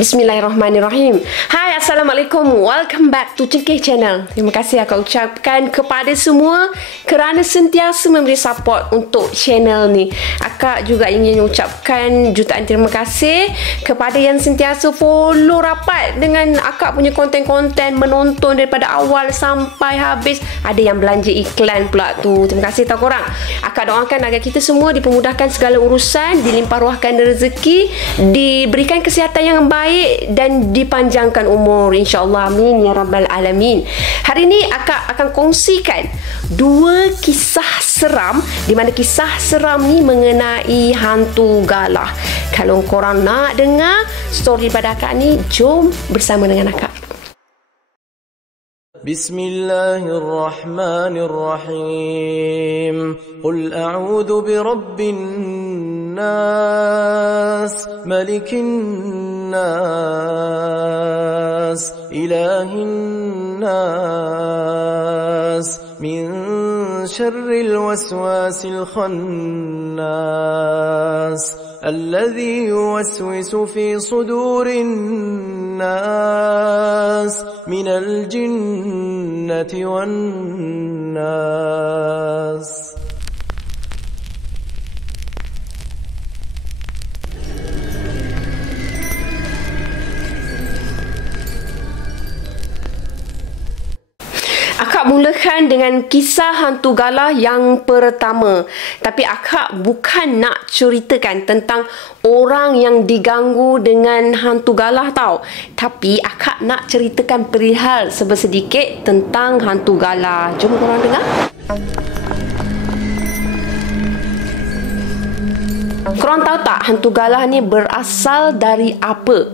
Bismillahirrahmanirrahim. Hai, Assalamualaikum. Welcome back to Cengkeh Channel. Terima kasih aku ucapkan kepada semua kerana sentiasa memberi support untuk channel ni. Akak juga ingin ucapkan jutaan terima kasih kepada yang sentiasa follow rapat dengan akak punya konten-konten, menonton daripada awal sampai habis. Ada yang belanja iklan pula tu. Terima kasih tau korang. Akak doakan agar kita semua dipermudahkan segala urusan, dilimpah ruahkan rezeki, diberikan kesihatan yang baik dan dipanjangkan umur, insyaAllah, amin ya rabbal alamin. Hari ini akak akan kongsikan dua kisah seram, di mana kisah seram ni mengenai hantu galah. Kalau korang nak dengar story pada akak ni, jom bersama dengan akak. Bismillahirrahmanirrahim. Qul a'udhu birabbin nas, malikin nas, ilahin nas, min syarril waswasil khannas, الذي يوسوس في صدور الناس من الجنة والناس. Akak mulakan dengan kisah hantu galah yang pertama. Tapi akak bukan nak ceritakan tentang orang yang diganggu dengan hantu galah tau. Tapi akak nak ceritakan perihal sebersedikit tentang hantu galah. Jom korang dengar. Korang tahu tak hantu galah ni berasal dari apa?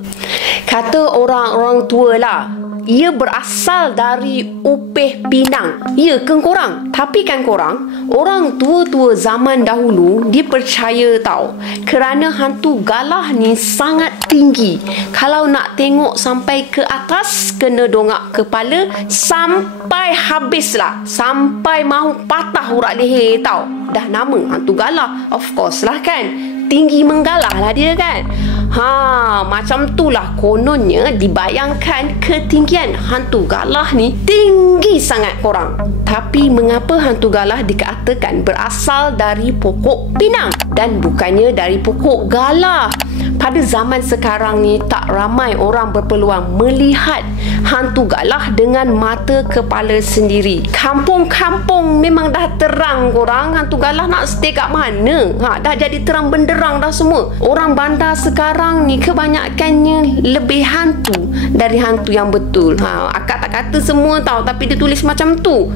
Kata orang-orang tua lah, ia berasal dari Upeh Pinang. Ya ke korang? Tapi kan korang, orang tua-tua zaman dahulu dia percaya tau, kerana hantu galah ni sangat tinggi. Kalau nak tengok sampai ke atas, kena dongak kepala sampai habis lah, sampai mahu patah urat leher tau. Dah nama hantu galah, of course lah kan, tinggi menggalah lah dia kan. Macam itulah kononnya dibayangkan ketinggian hantu galah ni tinggi sangat korang. Tapi mengapa hantu galah dikatakan berasal dari pokok pinang dan bukannya dari pokok galah? Pada zaman sekarang ni tak ramai orang berpeluang melihat hantu galah dengan mata kepala sendiri. Kampung-kampung memang dah terang korang, hantu galah nak stay kat mana? Dah jadi terang benderang dah semua. Orang bandar sekarang ni kebanyakannya lebih hantu dari hantu yang betul. Akak tak kata semua tahu, tapi dia tulis macam tu.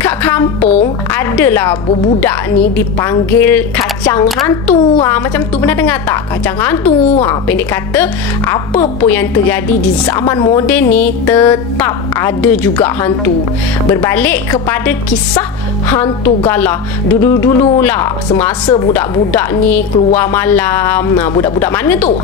Kat kampung adalah budak ni dipanggil kacang hantu. Macam tu, pernah dengar tak? Kacang hantu. Pendek kata, apa pun yang terjadi di zaman moden ni tetap ada juga hantu. Berbalik kepada kisah hantu galah, dulu-dulu lah, semasa budak-budak ni keluar malam. Budak-budak mana tu?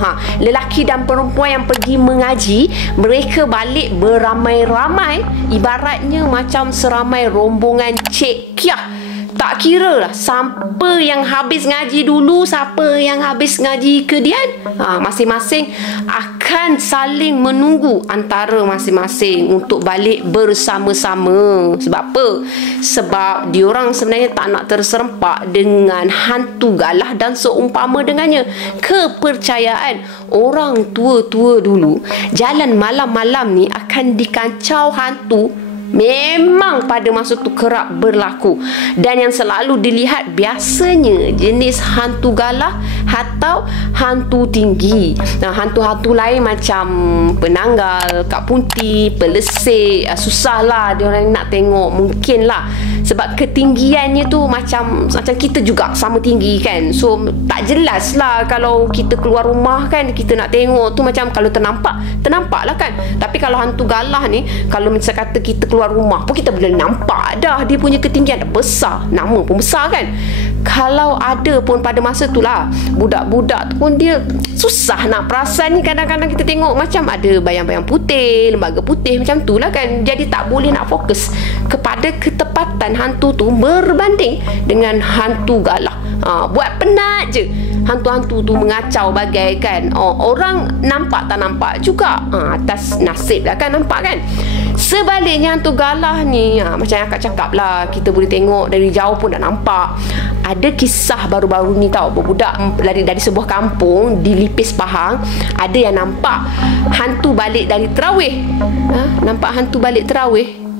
Lelaki dan perempuan yang pergi mengaji, mereka balik beramai-ramai, ibaratnya macam seramai rombongan Cik Kiah. Tak kira lah siapa yang habis ngaji dulu, siapa yang habis ngaji kemudian. Masing-masing akan saling menunggu antara masing-masing untuk balik bersama-sama. Sebab apa? Sebab diorang sebenarnya tak nak terserempak dengan hantu galah dan seumpama dengannya. Kepercayaan orang tua-tua dulu, jalan malam-malam ni akan dikacau hantu. Memang pada masa tu kerap berlaku, dan yang selalu dilihat biasanya jenis hantu galah atau hantu tinggi. Hantu-hantu lain macam penanggal, kak punti, pelesik, susahlah dia orang nak tengok, mungkin lah sebab ketinggiannya tu macam kita juga sama tinggi kan. So tak jelas lah kalau kita keluar rumah kan, kita nak tengok tu macam kalau ternampak lah kan. Tapi kalau hantu galah ni, kalau misalnya kata kita keluar rumah pun kita boleh nampak dah dia punya ketinggian dah besar, nama pun besar kan. Kalau ada pun pada masa tu lah, budak-budak tu pun dia susah nak perasan ni. Kadang-kadang kita tengok macam ada bayang-bayang putih, lembaga putih macam tu lah kan. Jadi tak boleh nak fokus kepada ketepatan hantu tu berbanding dengan hantu galah. Buat penat je. hantu-hantu tu mengacau bagai kan. Orang nampak tak nampak juga. Atas nasib lah kan, nampak kan. Sebaliknya hantu galah ni, macam yang akak cakap lah, kita boleh tengok dari jauh pun dah nampak. Ada kisah baru-baru ni tau, budak dari sebuah kampung di Lipis Pahang, ada yang nampak hantu balik dari terawih. Nampak hantu balik terawih.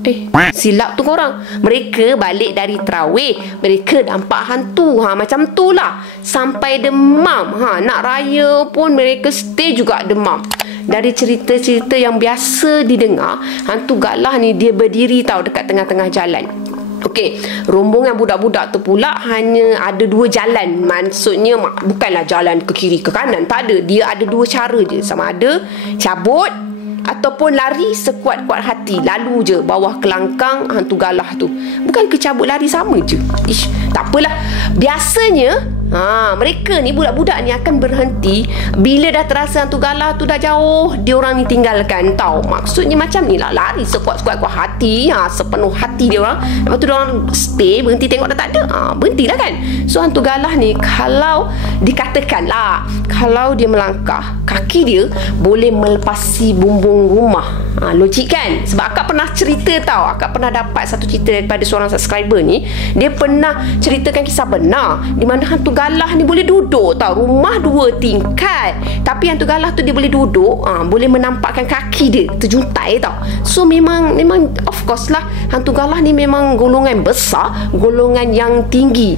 Silap tu korang. Mereka balik dari terawih, mereka nampak hantu. Macam tu lah. Sampai demam. Nak raya pun mereka stay juga demam. Dari cerita-cerita yang biasa didengar, hantu galah ni dia berdiri tau dekat tengah-tengah jalan. Okey, rombongan budak-budak tu pula hanya ada 2 jalan. Maksudnya bukanlah jalan ke kiri ke kanan, tak ada. Dia ada 2 cara je. Sama ada cabut ataupun lari sekuat-kuat hati. Lalu je bawah kelangkang hantu galah tu. Bukan ke cabut lari sama je. Tak apalah. Biasanya mereka ni, budak-budak ni akan berhenti bila dah terasa hantu galah tu dah jauh, dia orang ni tinggalkan tau. Maksudnya macam ni lah, lari sekuat-kuat hati, sepenuh hati dia orang. Lepas tu dia orang stay, berhenti tengok dah tak ada, berhentilah kan. So hantu galah ni, kalau dikatakan lah, kalau dia melangkah, kaki dia boleh melepasi bumbung rumah. Logik kan? Sebab akak pernah cerita tau, akak pernah dapat satu cerita daripada seorang subscriber ni. Dia pernah ceritakan kisah benar di mana hantu galah ni boleh duduk tau. Rumah 2 tingkat, tapi hantu galah tu dia boleh duduk, boleh menampakkan kaki dia terjuntai tau. So memang of course lah, hantu galah ni memang golongan besar, golongan yang tinggi.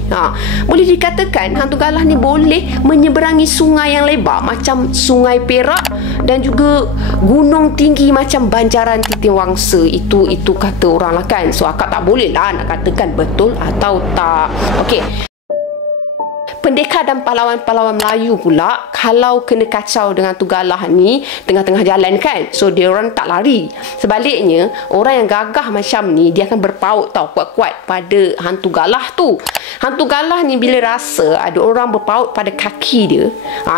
Boleh dikatakan hantu galah ni boleh menyeberangi sungai yang lebar macam Sungai Perak dan juga gunung tinggi macam Banjaran Titiwangsa. Itu kata orang lah kan. So akak tak boleh lah nak katakan betul atau tak. Okey, pendekar dan pahlawan-pahlawan Melayu pula, kalau kena kacau dengan hantu galah ni tengah-tengah jalan kan, so dia orang tak lari. Sebaliknya, orang yang gagah macam ni, dia akan berpaut tau kuat-kuat pada hantu galah tu. Hantu galah ni bila rasa ada orang berpaut pada kaki dia,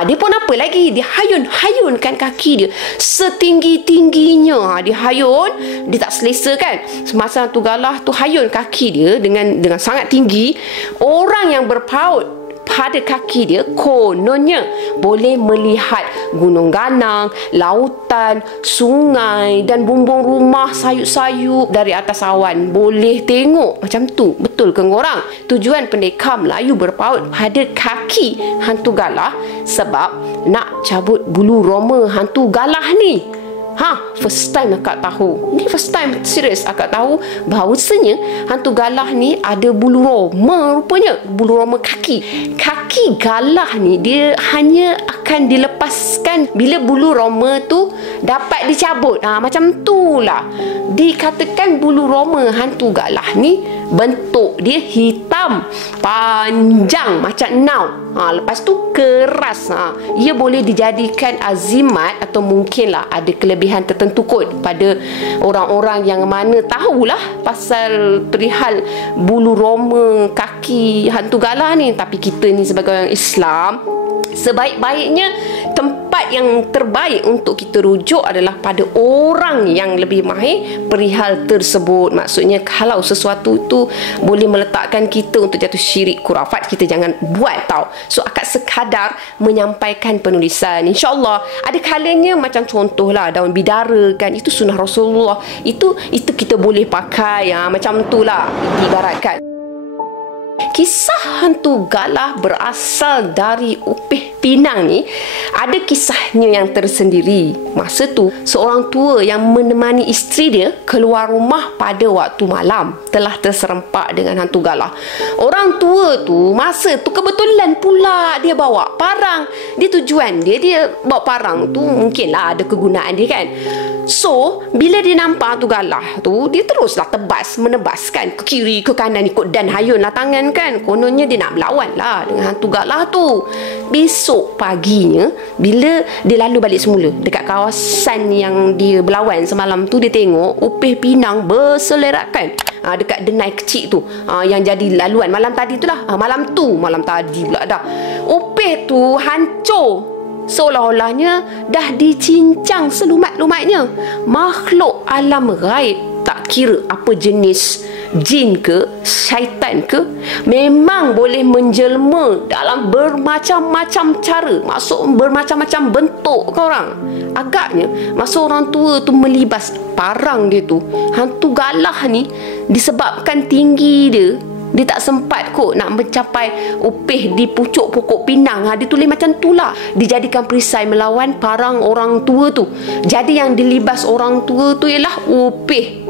dia pun apa lagi, dia hayun-hayunkan kaki dia setinggi-tingginya. Dia hayun, dia tak selesa kan. Semasa hantu galah tu hayun kaki dia dengan sangat tinggi, orang yang berpaut pada kaki dia kononnya boleh melihat gunung ganang, lautan, sungai dan bumbung rumah sayup-sayup dari atas awan. Boleh tengok macam tu. Betul ke korang? Tujuan pendekar Melayu berpaut pada kaki hantu galah sebab nak cabut bulu roma hantu galah ni. First time akak tahu. Ni first time serius akak tahu bahawasanya hantu galah ni ada bulu roma rupanya. Bulu roma kaki. Kaki galah ni dia hanya akan dilepaskan bila bulu roma tu dapat dicabut. Macam tu lah. Dikatakan bulu roma hantu galah ni bentuk dia hitam, panjang macam nau. Lepas tu keras. Ia boleh dijadikan azimat atau mungkinlah ada kelebihan tertentu kot pada orang-orang yang mana tahulah pasal perihal bulu roma kaki hantu galah ni. Tapi kita ni sebagai orang Islam, sebaik-baiknya tempat yang terbaik untuk kita rujuk adalah pada orang yang lebih mahir perihal tersebut. Maksudnya kalau sesuatu itu boleh meletakkan kita untuk jatuh syirik kurafat, kita jangan buat tau. So akak sekadar menyampaikan penulisan. InsyaAllah ada kalanya macam contohlah daun bidara kan, itu sunnah Rasulullah, itu kita boleh pakai. Macam tu lah ibaratkan. Kisah hantu galah berasal dari Upih Pinang ni ada kisahnya yang tersendiri. Masa tu seorang tua yang menemani isteri dia keluar rumah pada waktu malam telah terserempak dengan hantu galah. Orang tua tu masa tu kebetulan pula dia bawa parang. Dia tujuan dia bawa parang tu mungkinlah ada kegunaan dia kan. So bila dia nampak hantu galah tu, dia teruslah menebaskan ke kiri ke kanan ikut dan hayunlah tangan kan. Kononnya dia nak melawan lah dengan hantu galah tu. Besok paginya bila dia lalu balik semula dekat kawasan yang dia berlawan semalam tu, dia tengok Upih Pinang berselerakkan dekat denai kecil tu yang jadi laluan malam tadi tu lah. Malam tadi pula dah Upih tu hancur, seolah-olahnya dah dicincang selumat-lumatnya. Makhluk alam gaib tak kira apa jenis jin ke, syaitan ke, memang boleh menjelma dalam bermacam-macam cara, masuk bermacam-macam bentuk ke orang. Agaknya masa orang tua tu melibas parang dia tu, hantu galah ni disebabkan tinggi dia tak sempat kot nak mencapai upih di pucuk pokok pinang. Dia tulis macam tu lah. Dijadikan perisai melawan parang orang tua tu. Jadi yang dilibas orang tua tu ialah upih.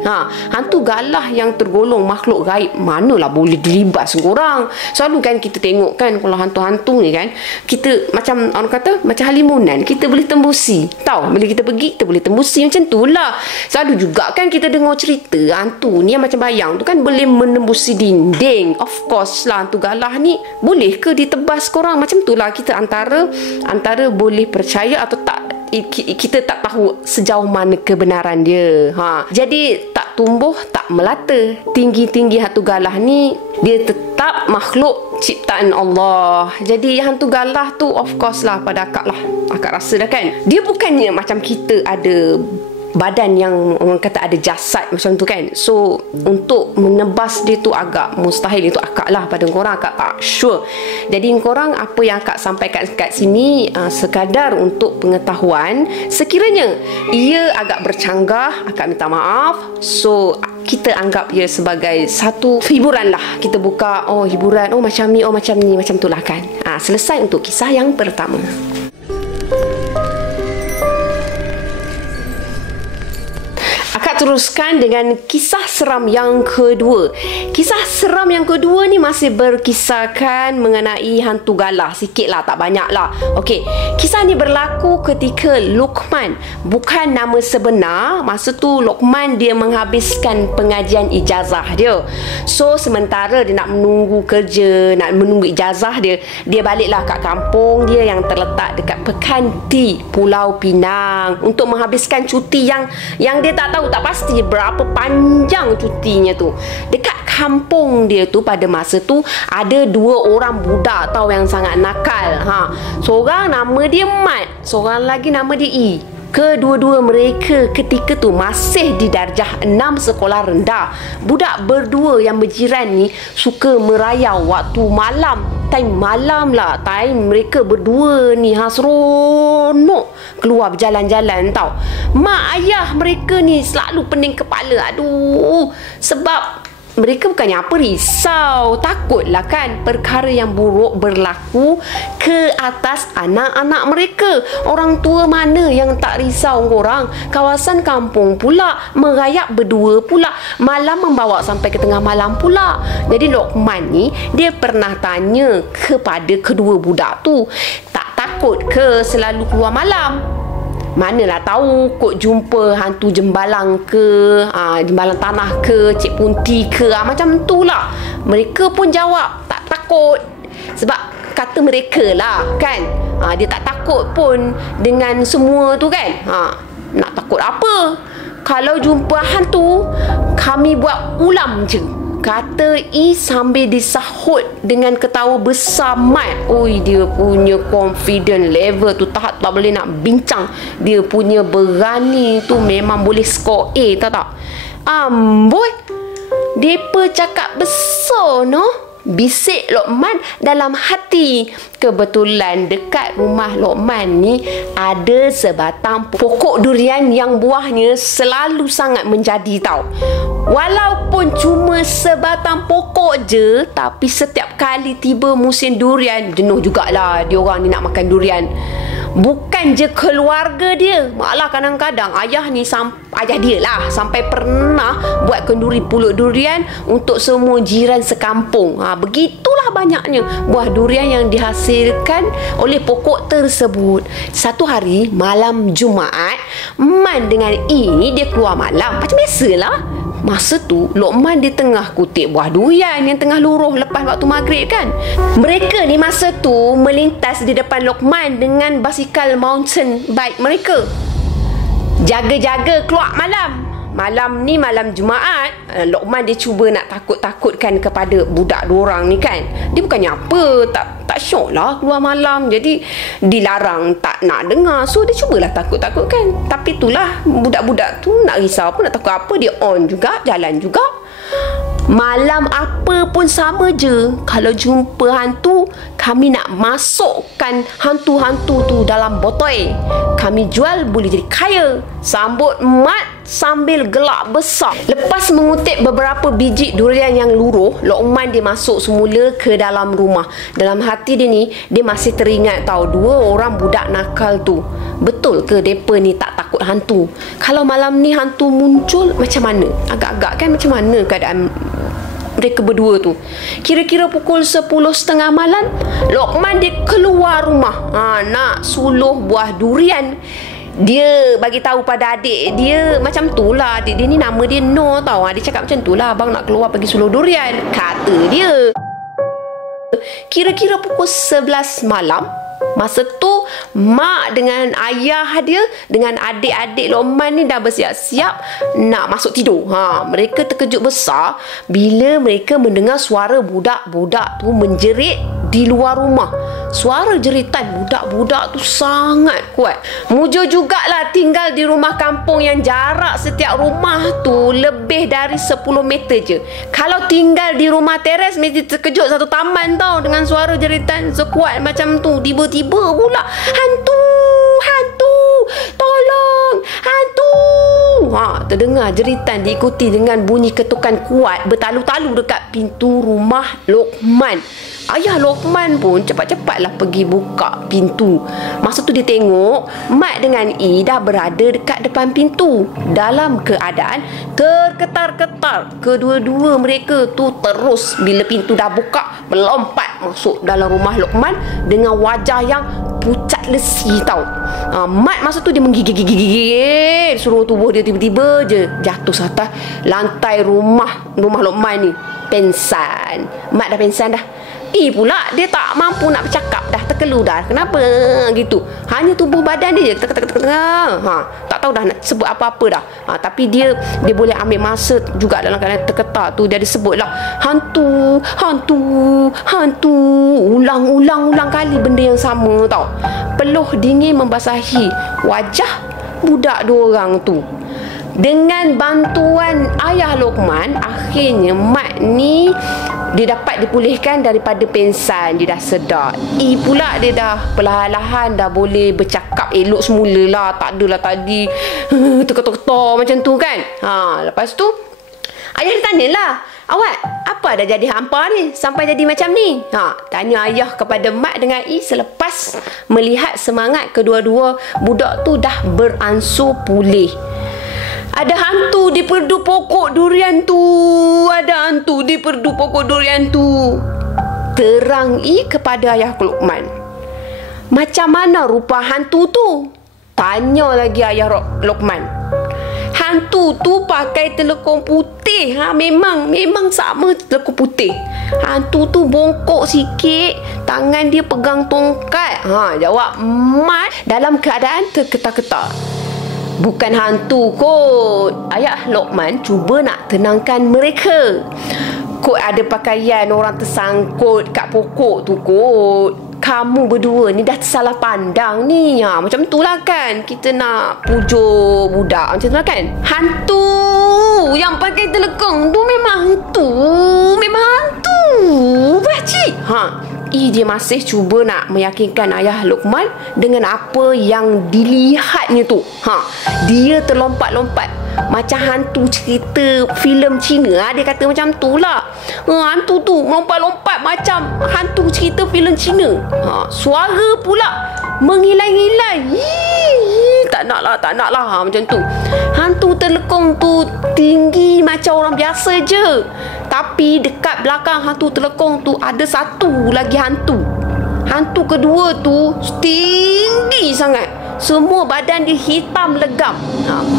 Hantu galah yang tergolong makhluk gaib, manalah boleh dilibas korang. Selalu kan kita tengok kan, kalau hantu-hantu ni kan, kita macam orang kata macam halimunan, kita boleh tembusi. Tahu, bila kita pergi kita boleh tembusi, macam tu lah. Selalu juga kan kita dengar cerita hantu ni yang macam bayang tu kan boleh menembusi dinding. Of course lah, hantu galah ni boleh ke ditebas korang? Macam tu lah, kita antara boleh percaya atau tak. Kita tak tahu sejauh mana kebenaran dia. Jadi tak tumbuh tak melata. Tinggi-tinggi hantu galah ni, dia tetap makhluk ciptaan Allah. Jadi hantu galah tu of course lah, pada akak rasa dah kan, dia bukannya macam kita ada badan yang orang kata ada jasad macam tu kan. So untuk menebas dia tu agak mustahil. Itu akak lah, pada korang akak tak sure. Jadi korang, apa yang akak sampaikan kat sini sekadar untuk pengetahuan. Sekiranya ia agak bercanggah, akak minta maaf. So kita anggap ia sebagai satu hiburan lah. Kita buka, oh hiburan, oh macam ni, oh macam ni, macam tu lah kan. Selesai untuk kisah yang pertama. Teruskan dengan kisah seram yang kedua. Kisah seram yang kedua ni masih berkisahkan mengenai hantu galah. Sikit lah, tak banyak lah. Okey, kisah ni berlaku ketika Luqman, bukan nama sebenar. Masa tu Luqman dia menghabiskan pengajian ijazah dia. So sementara dia nak menunggu kerja, nak menunggu ijazah dia, dia baliklah kat kampung dia yang terletak dekat Pekanti, Pulau Pinang, untuk menghabiskan cuti yang dia tak tahu, tak pasti berapa panjang cutinya tu. Dekat kampung dia tu pada masa tu ada 2 orang budak tahu yang sangat nakal. Seorang nama dia Mat, seorang lagi nama dia I. Kedua-dua mereka ketika tu masih di darjah 6 sekolah rendah. Budak berdua yang berjiran ni suka merayau waktu malam. Time malam lah, time mereka berdua ni seronok keluar berjalan-jalan tau. Mak ayah mereka ni selalu pening kepala. Aduh, sebab mereka bukannya apa risau, takutlah kan perkara yang buruk berlaku ke atas anak-anak mereka. Orang tua mana yang tak risau korang? Kawasan kampung pula, merayap berdua pula, malam membawa sampai ke tengah malam pula. Jadi Luqman ni dia pernah tanya kepada kedua budak tu, tak takut ke selalu keluar malam? Manalah tahu kok jumpa hantu jembalang ke, jembalang tanah ke, cik punti ke, macam tu lah. Mereka pun jawab tak takut. Sebab kata mereka lah kan, dia tak takut pun dengan semua tu kan. Nak takut apa? Kalau jumpa hantu, kami buat ulam je, kata I sambil disahut dengan ketawa besar Mat. Oi, dia punya confident level tu tak boleh nak bincang. Dia punya berani tu memang boleh score A, tak? Amboi, depa cakap besar no, bisik Luqman dalam hati. Kebetulan dekat rumah Luqman ni ada sebatang pokok durian yang buahnya selalu sangat menjadi tau. Walaupun cuma sebatang pokok je, tapi setiap kali tiba musim durian, jenuh jugalah diorang ni nak makan durian. Bukan je keluarga dia, malah kadang-kadang ayah dia lah sampai pernah buat kenduri pulut durian untuk semua jiran sekampung. Begitulah banyaknya buah durian yang dihasilkan oleh pokok tersebut. Satu hari malam Jumaat, Man dengan I ni dia keluar malam macam biasalah. Masa tu Luqman dia tengah kutip buah durian yang tengah luruh lepas waktu maghrib kan. Mereka ni masa tu melintas di depan Luqman dengan basikal mountain bike mereka. Jaga-jaga keluar malam. Malam ni malam Jumaat, Luqman dia cuba nak takut-takutkan kepada budak diorang ni kan. Dia bukannya apa, tak syok lah keluar malam. Jadi dilarang, tak nak dengar. So dia cubalah takut-takutkan. Tapi itulah, budak-budak tu nak risau pun, nak takut apa, dia on juga, jalan juga. Malam apa pun sama je. Kalau jumpa hantu, kami nak masukkan hantu-hantu tu dalam botol. Kami jual boleh jadi kaya. Sambut Mat sambil gelak besar. Lepas mengutip beberapa biji durian yang luruh, Luqman dia masuk semula ke dalam rumah. Dalam hati dia ni, dia masih teringat tahu 2 orang budak nakal tu. Betul ke mereka ni tak takut hantu? Kalau malam ni hantu muncul, macam mana? Agak-agak kan macam mana keadaan mereka berdua tu? Kira-kira pukul 10.30 malam, Luqman dia keluar rumah, nak suluh buah durian. Dia bagi tahu pada adik dia macam tu lah. Adik dia ni nama dia Noh tau. Dia cakap macam tu lah, abang nak keluar pergi suluh durian, kata dia. Kira-kira pukul 11 malam, masa tu mak dengan ayah dia dengan adik-adik Luqman ni dah bersiap-siap nak masuk tidur. Mereka terkejut besar bila mereka mendengar suara budak-budak tu menjerit di luar rumah. Suara jeritan budak-budak tu sangat kuat. Mujur jugalah tinggal di rumah kampung yang jarak setiap rumah tu lebih dari 10 meter je. Kalau tinggal di rumah teres mesti terkejut satu taman tau dengan suara jeritan sekuat macam tu. Tiba-tiba pula hantu, tolong, hantu. Terdengar jeritan diikuti dengan bunyi ketukan kuat bertalu-talu dekat pintu rumah Luqman. Ayah Luqman pun cepat-cepatlah pergi buka pintu. Masa tu dia tengok Mat dengan I dah berada dekat depan pintu dalam keadaan terketar-ketar. Kedua-dua mereka tu terus bila pintu dah buka melompat masuk dalam rumah Luqman dengan wajah yang pucat lesi tau. Mat masa tu dia menggigit-gigit seluruh tubuh dia, tiba-tiba je jatuh atas lantai rumah Luqman ni. Pensan. Mat dah pensan dah. Pula dia tak mampu nak bercakap dah, terkelu dah. Kenapa gitu? Hanya tubuh badan dia je tak tahu dah nak sebut apa-apa dah. Tapi dia boleh ambil masa juga dalam keadaan terketar tu. Dia sebutlah hantu. Ulang-ulang kali benda yang sama tau. Peluh dingin membasahi wajah budak 2 orang tu. Dengan bantuan ayah Luqman, akhirnya Mat ni dia dapat dipulihkan daripada pensan. Dia dah sedar. Pula dia dah perlahan-lahan dah boleh bercakap elok semula lah. Tak adalah tadi terketar-ketar macam tu kan. Lepas tu ayah dia tanyalah, awak apa dah jadi hampa ni sampai jadi macam ni? Tanya ayah kepada Mat dengan I selepas melihat semangat kedua-dua budak tu dah beransur pulih. Ada hantu di perdu pokok durian tu. Terang I kepada ayah Luqman. Macam mana rupa hantu tu? Tanya lagi ayah Luqman. Hantu tu pakai telekong putih. Memang sama telekong putih. Hantu tu bongkok sikit, tangan dia pegang tongkat. Jawab Mat dalam keadaan terketar-ketar. Bukan hantu kot. Ayah Luqman cuba nak tenangkan mereka. Kot ada pakaian orang tersangkut kat pokok tu kot. Kamu berdua ni dah tersalah pandang ni. Macam tu lah kan kita nak pujuk budak. Macam tu lah kan. Hantu yang pakai telekong tu memang hantu. Pakcik. Dia masih cuba nak meyakinkan ayah Luqman dengan apa yang dilihatnya tu. Dia terlompat-lompat macam hantu cerita filem Cina. Dia kata macam tu lah. Hantu tu lompat-lompat macam hantu cerita filem Cina. Suara pula menghilang-hilang. Tak nak lah macam tu. Hantu telekong tu tinggi macam orang biasa je. Tapi dekat belakang hantu telekong tu ada satu lagi hantu. Hantu kedua tu tinggi sangat. Semua badan dia hitam legam.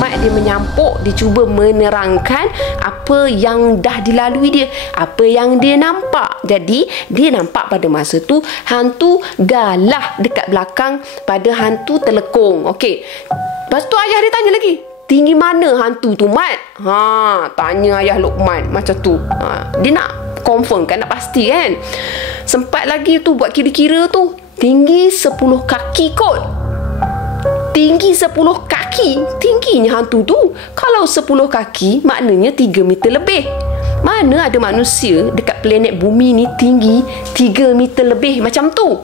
Mat dia menyampuk. Dia cuba menerangkan apa yang dah dilalui dia, apa yang dia nampak. Jadi dia nampak pada masa tu hantu galah dekat belakang pada hantu telekong. Okey. Lepas tu ayah dia tanya lagi, tinggi mana hantu tu, Mat? Tanya ayah Luqman macam tu. Dia nak confirm kan, nak pasti kan. Sempat lagi tu buat kira-kira tu. Tinggi 10 kaki kot. Tinggi 10 kaki. Tingginya hantu tu. Kalau 10 kaki maknanya 3 meter lebih. Mana ada manusia dekat planet bumi ni tinggi 3 meter lebih macam tu?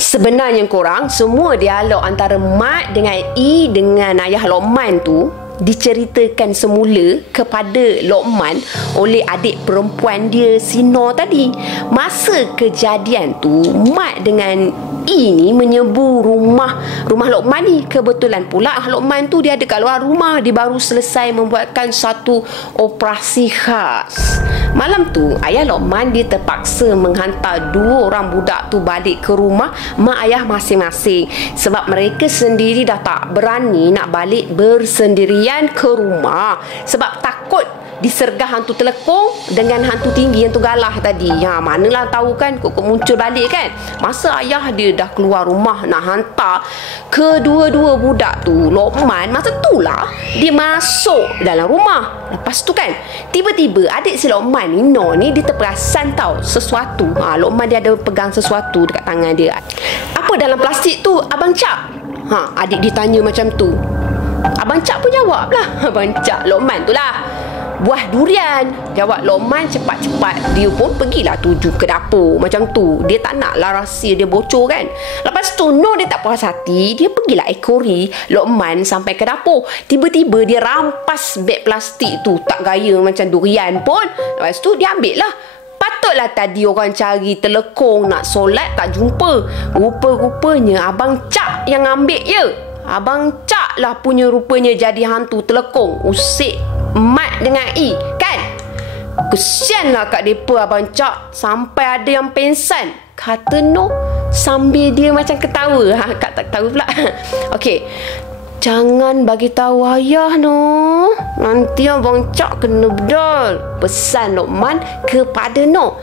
Sebenarnya korang, semua dialog antara Mat dengan E dengan ayah Luqman tu diceritakan semula kepada Luqman oleh adik perempuan dia, Sino tadi. Masa kejadian tu, Mat dengan E ni menyebu rumah Luqman ni. Kebetulan pula Luqman tu dia ada kat luar rumah. Dia baru selesai membuatkan satu operasi khas. Malam tu ayah Luqman dia terpaksa menghantar 2 orang budak tu balik ke rumah mak ayah masing-masing, sebab mereka sendiri dah tak berani nak balik bersendirian ke rumah sebab takut disergah hantu telekong dengan hantu tinggi, hantu galah tadi. Manalah tahu kan, kok muncul balik kan. Masa ayah dia dah keluar rumah nak hantar kedua-dua budak tu, Luqman masa tu lah dia masuk dalam rumah. Lepas tu kan, tiba-tiba adik si Luqman ni, No ni, dia terperasan tahu sesuatu. Luqman dia ada pegang sesuatu dekat tangan dia. Apa dalam plastik tu, Abang Cak? Adik dia tanya macam tu. Abang Cak pun jawab lah. Abang Cak Luqman tu lah, buah durian. Jawab Luqman cepat-cepat. Dia pun pergilah tuju ke dapur macam tu. Dia tak naklah rahsia dia bocor kan. Lepas tu No dia tak puas hati. Dia pergilah ekori Luqman sampai ke dapur. Tiba-tiba dia rampas beg plastik tu. Tak gaya macam durian pun. Lepas tu dia ambil lah. Patutlah tadi orang cari telekong nak solat tak jumpa. Rupa-rupanya Abang Cak yang ambil je. Abang Cak lah punya rupanya jadi hantu telekong. Usik Mat dengan E kan. Kesianlah kat depa Abang Cak, sampai ada yang pengsan, kata No sambil dia macam ketawa. Kak tak tahu pula. Okey, jangan bagi tahu ayah No, nanti Abang Cak kena bedol, pesan Luqman kepada No.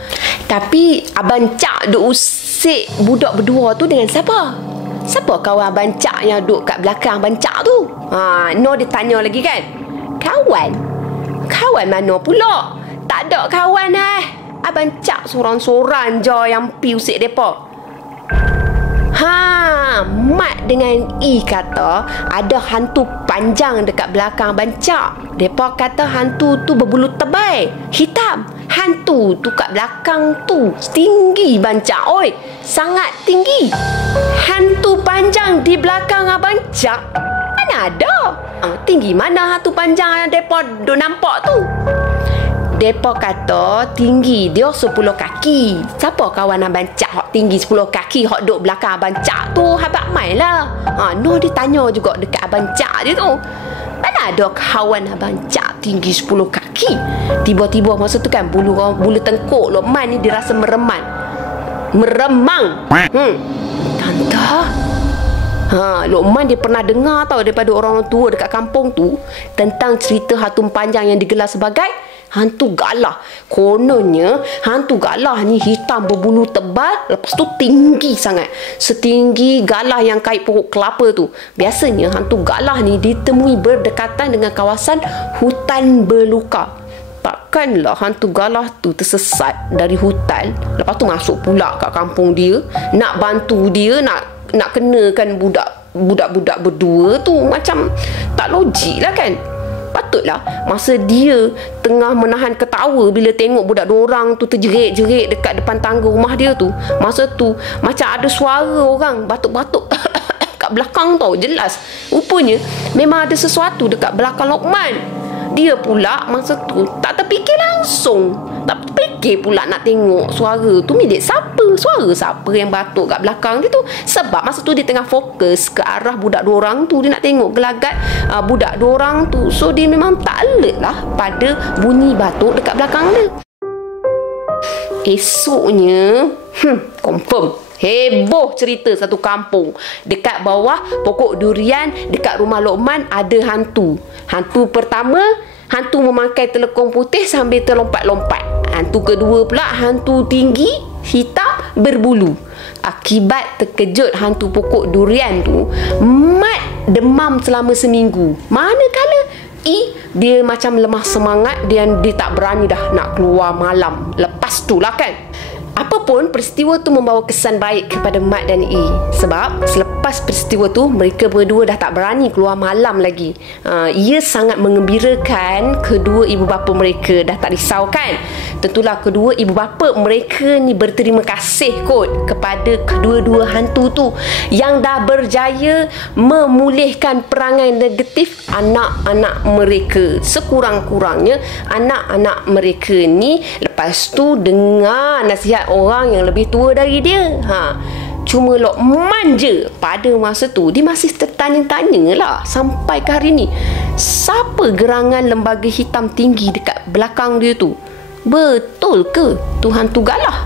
Tapi Abang Cak duk usik budak berdua tu dengan siapa? Siapa kawan Abang Cak yang duduk kat belakang Abang Cak tu? No dia tanya lagi kan. Kawan? Kawan mana pula? Tak ada kawan Abang Cak sorang-sorang je yang pi usik depa. Mat dengan E kata ada hantu panjang dekat belakang Abang Cak. Depa kata hantu tu berbulu tebal, hitam. Hantu tu kat belakang tu tinggi Abang Cak, oi, sangat tinggi. Hantu panjang di belakang Abang Cak? Mana ada? Tinggi mana hantu panjang yang depa duk nampak tu? Depa kata tinggi dia 10 kaki. Siapa kawan Abang Cak hok tinggi 10 kaki hok duk belakang Abang Cak tu? Habaq mai lah. No dia tanya juga dekat Abang Cak dia tu. Mana ada kawan Abang Cak tinggi 10 kaki? Tiba-tiba masa tu kan bulu tengkuk Luqman ni dia rasa meremang. Tante, Luqman dia pernah dengar tau daripada orang tua dekat kampung tu tentang cerita hantu panjang yang digelar sebagai hantu galah. Kononnya hantu galah ni hitam berbulu tebal, lepas tu tinggi sangat, setinggi galah yang kait pokok kelapa tu. Biasanya hantu galah ni ditemui berdekatan dengan kawasan hutan belukar. Takkanlah hantu galah tu tersesat dari hutan, lepas tu masuk pula kat kampung dia, nak bantu dia, nak kenakan budak-budak berdua tu. Macam tak logik lah kan. Patutlah masa dia tengah menahan ketawa bila tengok budak dorang tu terjerit-jerit dekat depan tangga rumah dia tu, masa tu macam ada suara orang batuk-batuk kat belakang tau, jelas. Rupanya memang ada sesuatu dekat belakang Luqman. Dia pula masa tu tak terfikir langsung, tak terfikir pula nak tengok suara tu milik siapa, suara siapa yang batuk kat belakang dia tu. Sebab masa tu dia tengah fokus ke arah budak dorang tu, dia nak tengok gelagat budak dorang tu. So dia memang tak alert lah pada bunyi batuk dekat belakang dia. Esoknya confirm heboh cerita satu kampung. Dekat bawah pokok durian dekat rumah Luqman ada hantu. Hantu pertama, hantu memakai telekong putih sambil terlompat-lompat. Hantu kedua pula hantu tinggi, hitam, berbulu. Akibat terkejut hantu pokok durian tu, Mat demam selama seminggu. Manakala dia macam lemah semangat, dia tak berani dah nak keluar malam. Lepas tu lah kan, Apapun, peristiwa tu membawa kesan baik kepada Mat dan E. Sebab selepas peristiwa tu, mereka berdua dah tak berani keluar malam lagi. Ia sangat mengembirakan kedua ibu bapa mereka. Dah tak risau kan? Tentulah kedua ibu bapa mereka ni berterima kasih kot kepada kedua-dua hantu tu yang dah berjaya memulihkan perangai negatif anak-anak mereka. Sekurang-kurangnya anak-anak mereka ni lepas tu dengar nasihat orang yang lebih tua dari dia. Cuma Luqman je pada masa tu dia masih tertanya-tanya lah sampai ke hari ni, siapa gerangan lembaga hitam tinggi dekat belakang dia tu? Betul ke Tuhan tu galah?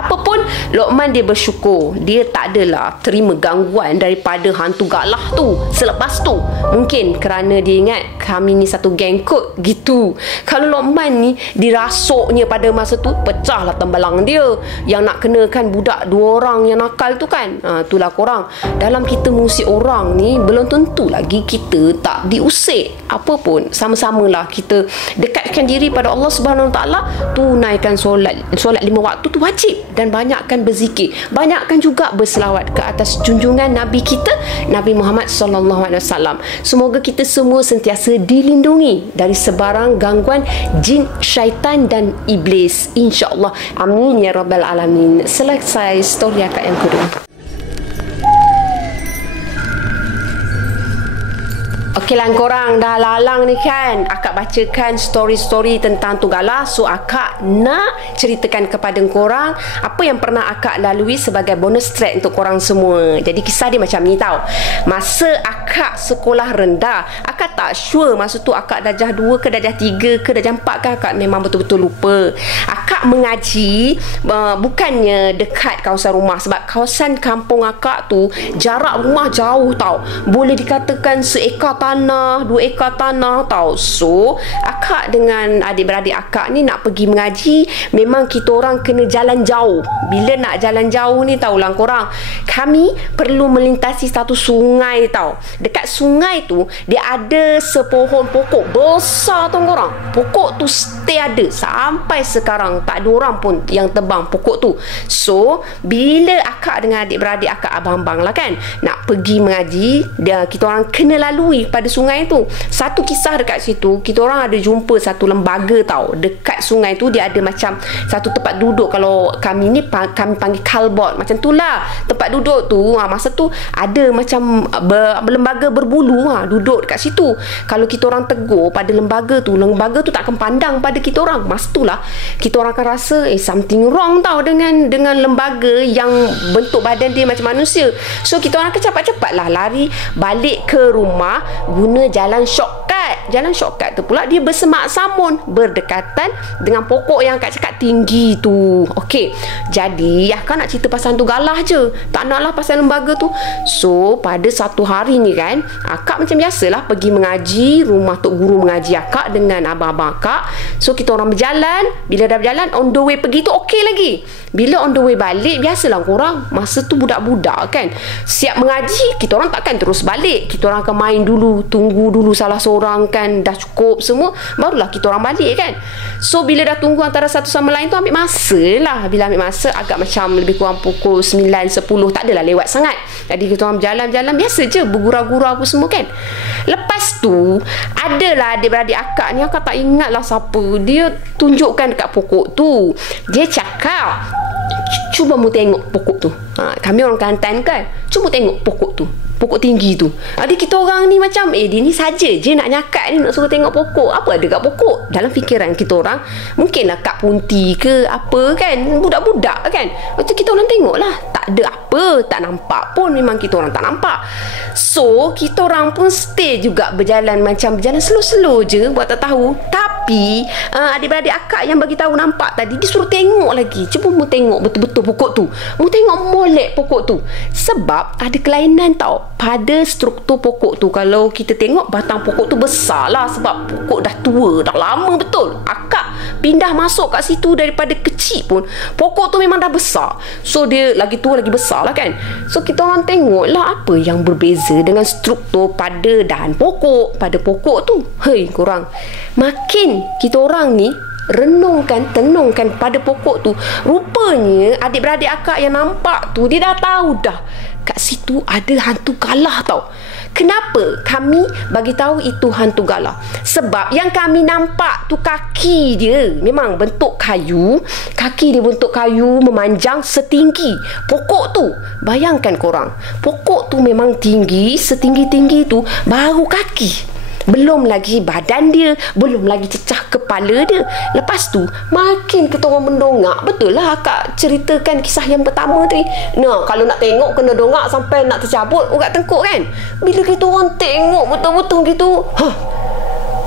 Apapun, Luqman dia bersyukur dia tak adalah terima gangguan daripada hantu galah tu. Selepas tu mungkin kerana dia ingat kami ni satu geng kot gitu. Kalau Luqman ni dirasuknya pada masa tu, pecahlah tembalang dia. Yang nak kenakan budak 2 orang yang nakal tu kan. Itulah korang, dalam kita mengusik orang ni belum tentu lagi kita tak diusik. Apapun, sama-samalah kita dekatkan diri pada Allah Subhanahu Wa Taala, tunaikan solat 5 waktu tu wajib, dan banyakkan berzikir, banyakkan juga berselawat ke atas junjungan Nabi kita, Nabi Muhammad SAW. Semoga kita semua sentiasa dilindungi dari sebarang gangguan jin, syaitan dan iblis, insya-Allah. Amin ya rabbal alamin. Selesai story akak yang kedua. Okeylah korang dah lalang ni kan, akak bacakan story-story tentang tu galah. So akak nak ceritakan kepada korang apa yang pernah akak lalui sebagai bonus track untuk korang semua. Jadi kisah dia macam ni tau. Masa akak sekolah rendah, akak tak sure masa tu akak darjah 2 ke darjah 3 ke darjah 4 ke, akak memang betul-betul lupa. Akak mengaji bukannya dekat kawasan rumah, sebab kawasan kampung akak tu jarak rumah jauh tau. Boleh dikatakan seekar tanah, 2 ekar tanah tau. So akak dengan adik-beradik akak ni nak pergi mengaji, memang kita orang kena jalan jauh. Bila nak jalan jauh ni tahulah korang, kami perlu melintasi satu sungai tau. Dekat sungai tu dia ada sepohon pokok besar tau korang. Pokok tu stay ada sampai sekarang, tak ada orang pun yang tebang pokok tu. So bila akak dengan adik-beradik akak, abang-abang lah kan, nak pergi mengaji, kita orang kena lalui pada sungai tu. Satu kisah dekat situ, kita orang ada jumpa satu lembaga tau. Dekat sungai tu dia ada macam satu tempat duduk. Kalau kami ni kami panggil kalbot, macam tu lah tempat duduk tu. Masa tu ada macam lembaga berbulu duduk dekat situ. Kalau kita orang tegur pada lembaga tu tak akan pandang pada kita orang. Masa tu lah kita orang akan rasa something wrong tau dengan lembaga yang bentuk badan dia macam manusia. So kita orang cepat-cepat lah lari balik ke rumah guna jalan shortcut. Jalan shortcut tu pula dia bersemak samun, berdekatan dengan pokok yang akak cakap tinggi tu. Okey, jadi akak nak cerita pasal tu galah je, tak naklah pasal lembaga tu. So pada satu hari ni kan, akak macam biasalah pergi mengaji, rumah tok guru mengaji akak dengan abang-abang akak. So kita orang berjalan, bila dah berjalan on the way pergi tu okey lagi. Bila on the way balik, biasalah korang masa tu budak-budak kan, siap mengaji, kita orang takkan terus balik. Kita orang akan main dulu, tunggu dulu salah seorang kan dah cukup semua, barulah kita orang balik kan. So bila dah tunggu antara satu sama lain tu ambil masa lah. Bila ambil masa agak macam lebih kurang pukul 9, 10, tak adalah lewat sangat. Jadi kita orang berjalan-jalan biasa je, bergurau-gurau apa semua kan. Lepas tu adalah adik-beradik akak ni, akak tak ingat lah siapa, dia tunjukkan dekat pokok tu. Dia cakap, cuba mu tengok pokok tu. Kami orang Kelantan kan, cuba tengok pokok tu, pokok tinggi tu. Adik kita orang ni macam dia ni saja je nak nyakat ni, nak suruh tengok pokok. Apa ada kat pokok? Dalam fikiran kita orang mungkinlah kak punti ke apa kan, budak-budak kan. Macam kita orang tengok lah, tak ada apa, tak nampak pun, memang kita orang tak nampak. So kita orang pun stay juga berjalan, macam berjalan slow-slow je buat tak tahu. Tapi adik-beradik akak yang bagi tahu nampak tadi, disuruh tengok lagi. Cuba mu tengok betul-betul pokok tu, mu tengok molek pokok tu. Sebab ada kelainan tau pada struktur pokok tu. Kalau kita tengok batang pokok tu besar lah, sebab pokok dah tua, dah lama betul. Akak pindah masuk kat situ daripada kecil pun, pokok tu memang dah besar. So dia lagi tua lagi besar lah kan. So kita orang tengok lah apa yang berbeza dengan struktur pada dahan pokok, pada pokok tu. Hei korang, makin kita orang ni renungkan, tenungkan pada pokok tu. Rupanya adik-beradik akak yang nampak tu, dia dah tahu dah kat situ ada hantu galah tau. Kenapa kami bagi tahu itu hantu galah? Sebab yang kami nampak tu kaki dia memang bentuk kayu. Kaki dia bentuk kayu memanjang setinggi pokok tu. Bayangkan korang, pokok tu memang tinggi, setinggi-tinggi tu baru kaki. Belum lagi badan dia, belum lagi cecah kepala dia. Lepas tu makin kita orang mendongak. Betul lah akak ceritakan kisah yang pertama tadi. Nah, kalau nak tengok kena dongak sampai nak tercabut urat tengkuk kan. Bila kita orang tengok betul-betul gitu,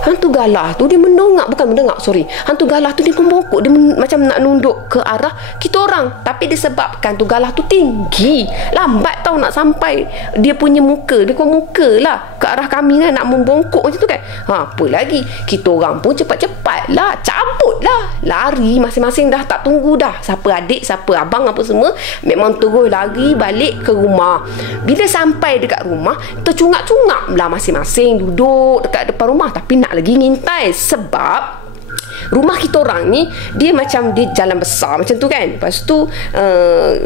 hantu galah tu dia mendongak, bukan mendongak, sorry. Hantu galah tu dia membongkok, dia macam nak nunduk ke arah kita orang. Tapi disebabkan hantu galah tu tinggi, lambat tau nak sampai dia punya muka. Dia punya muka lah ke arah kami kan, nak membongkok macam tu kan. Apa lagi, kita orang pun cepat-cepat lah, cabut lah, lari masing-masing dah, tak tunggu dah. Siapa adik, siapa abang apa semua, memang terus lari balik ke rumah. Bila sampai dekat rumah, tercungap-cungap lah masing-masing duduk dekat depan rumah. Tapi nak lagi ngintai, sebab rumah kita orang ni dia macam dia jalan besar macam tu kan. Lepas tu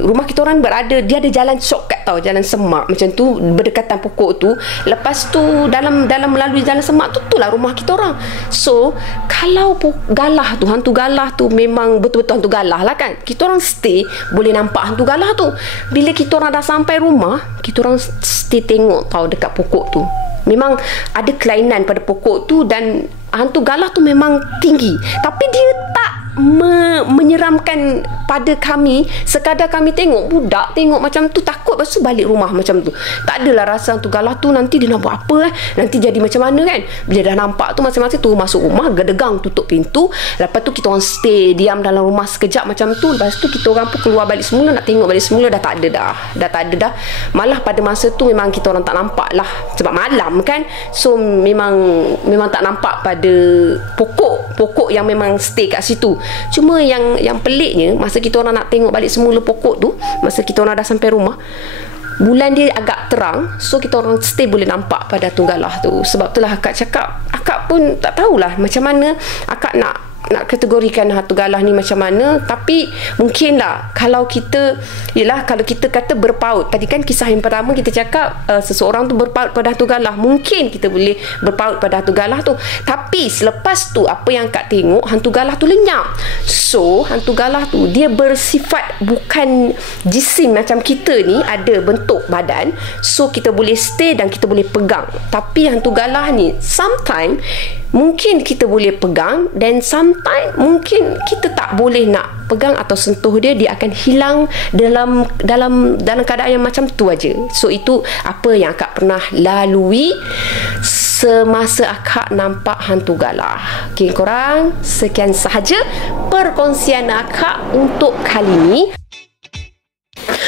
rumah kita orang berada, dia ada jalan shortcut tau, jalan semak macam tu berdekatan pokok tu. Lepas tu dalam melalui jalan semak tu, itulah rumah kita orang. So kalau galah tu, hantu galah tu memang betul-betul hantu galah lah kan, kita orang stay boleh nampak hantu galah tu. Bila kita orang dah sampai rumah, kita orang stay tengok tau dekat pokok tu. Memang ada kelainan pada pokok tu dan hantu galah tu memang tinggi. Tapi dia tak menyeramkan pada kami. Sekadar kami tengok budak tengok macam tu, takut, lepas tu balik rumah macam tu. Tak adalah rasa hantu galah tu nanti dia nak buat apa nanti jadi macam mana kan. Bila dah nampak tu masing-masing tu masuk rumah, gedegang tutup pintu. Lepas tu kita orang stay diam dalam rumah sekejap macam tu. Lepas tu kita orang pun keluar balik semula, nak tengok balik semula, dah tak ada dah. Malah pada masa tu memang kita orang tak nampak lah, sebab malam kan. So memang tak nampak pada pokok yang memang stay kat situ. Cuma yang peliknya, masa kita orang nak tengok balik semula pokok tu, masa kita orang dah sampai rumah, bulan dia agak terang. So kita orang stay boleh nampak pada hantu galah tu. Sebab itulah akak cakap, akak pun tak tahulah macam mana akak nak kategorikan hantu galah ni macam mana. Tapi mungkinlah kalau kita kata berpaut, tadi kan kisah yang pertama kita cakap seseorang tu berpaut pada hantu galah, mungkin kita boleh berpaut pada hantu galah tu. Tapi selepas tu apa yang akak tengok, hantu galah tu lenyap. So hantu galah tu dia bersifat bukan jisim macam kita ni, ada bentuk badan. So kita boleh stay dan kita boleh pegang. Tapi hantu galah ni sometimes mungkin kita boleh pegang, dan sometimes mungkin kita tak boleh nak pegang atau sentuh dia akan hilang dalam keadaan yang macam tu aja. So itu apa yang akak pernah lalui semasa akak nampak hantu galah. Okay korang, sekian sahaja perkongsian akak untuk kali ini.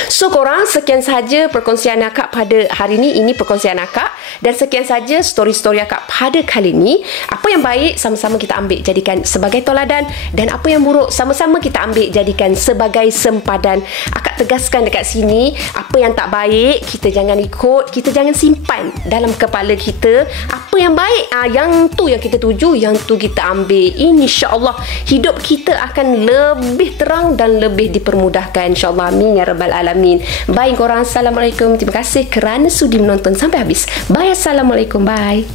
So korang, sekian sahaja perkongsian akak pada hari ini. Ini perkongsian akak, dan sekian saja story-story akak pada kali ini. Apa yang baik sama-sama kita ambil jadikan sebagai toladan, dan apa yang buruk sama-sama kita ambil jadikan sebagai sempadan. Akak tegaskan dekat sini, apa yang tak baik kita jangan ikut, kita jangan simpan dalam kepala kita. Apa yang baik, yang tu yang kita tuju, yang tu kita ambil. InsyaAllah hidup kita akan lebih terang dan lebih dipermudahkan, insyaAllah. Amin ya rabbal alamin. Baik korang, Assalamualaikum. Terima kasih kerana sudi menonton sampai habis. Bye, Assalamualaikum. Bye.